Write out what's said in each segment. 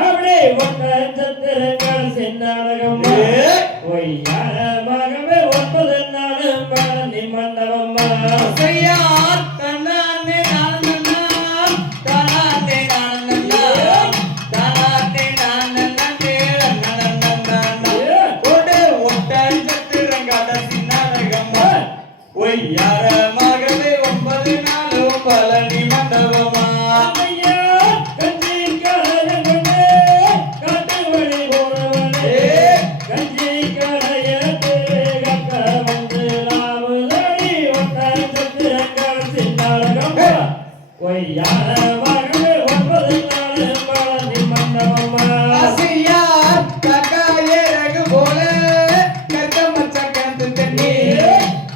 அப்படியே ஒட்டச்சத்திரங்கள் சென்னாடகம் ஒய்யாரமாகவே 9 நாளும் பழனி மண்டபம்மா செய்யார் தன்னானே நானன்னா தானானே நானன்னா தானானே நானன்னே நன்னன்னன்னா ஓடு ஒட்டச்சத்திரங்கள் சென்னாடகம்மா ஒய்யாரமாகவே 9 நாளும் பழனி மண்டபம்மா ஒய்யாரமாகவே 9 நாளும் பழனி மண்டபம்மா ஆசியார் கக்காயே ரகு போல கர்க்கமச்ச கந்து தண்ணி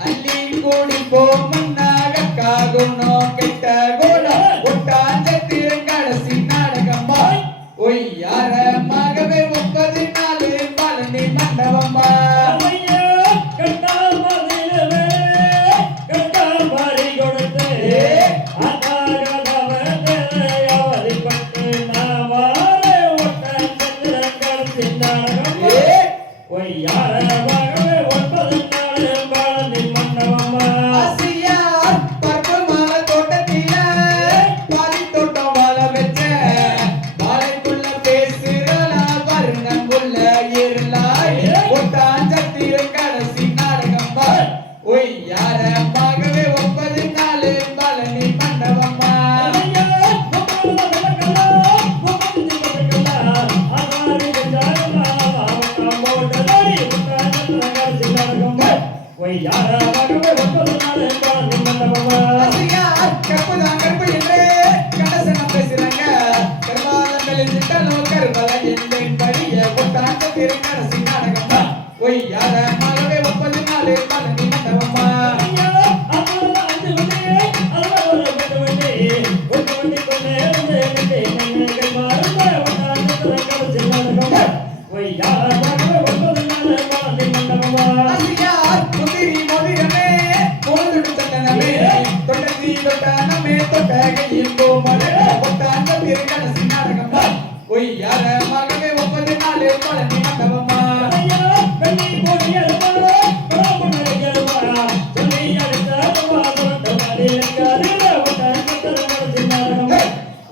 அள்ளி கூடி போமன்னாக காகுனோ கெட்ட கோட ஒட்டாஞ்சத்திரங்கள சின்னாடகம்மா ஒய்யாரமாகவே 9 நாளும் பழனி மண்டபம்மா ஒய்யாரமாகவே 9 நாளும் பழனி மண்டபம்மா ஆசியார் பர்வமால தோட்டத்தில பாதி தோட்டம் வாழ வச்ச வாழைக்குள்ள பேசுறலா வர்ணங்குள்ள இருளாய் ஒட்டாஞ்சத்திரங்கள சின்னாடகம்மா ஒய்யாரமாகவே 9 நாளும் பழனி மண்டபம்மா ஒய்யாரமாகவே 9 நாளும் பழனி மண்டபம்மா ஆசியார் கற்புதான் கற்பு என்று கண்டசனம் பேசுறாங்க கர்மாலம் மெலிஞ்சிட்டாலோ கர்மல என்பேன் படிய ஒட்டாஞ்சத்திரங்கள சின்னாடகம்மா ஒய்யாரமாகவே 9 நாளும் பழனி மண்டபம்மா ஆசியார் முதிரி மோதிரமே போதுடு தட்டனமே தொட்டதி தொட்டனமே தொட்டகையில் கோமலே ஒட்டாஞ்சத்திரங்கள சின்னாடகம்மா ஒய்யாரமாகவே 9 நாளும் பழனி மண்டபம்மா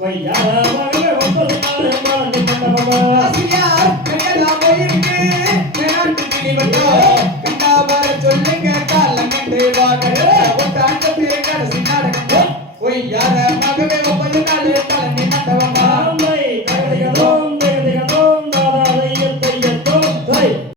ஒய்யாரமாகவே 9 நாளும் பழனி மண்டபம்மா ஆசியார் கண்ணதா போயிருக்கு மேனாட்டு கிளிவட்டோ கண்டாபார சொல்லுங்க காலம் என்று வாங்க ஒட்டாஞ்சத்திரங்கள சின்னாடகம்மா ஒய்யாரமாகவே 9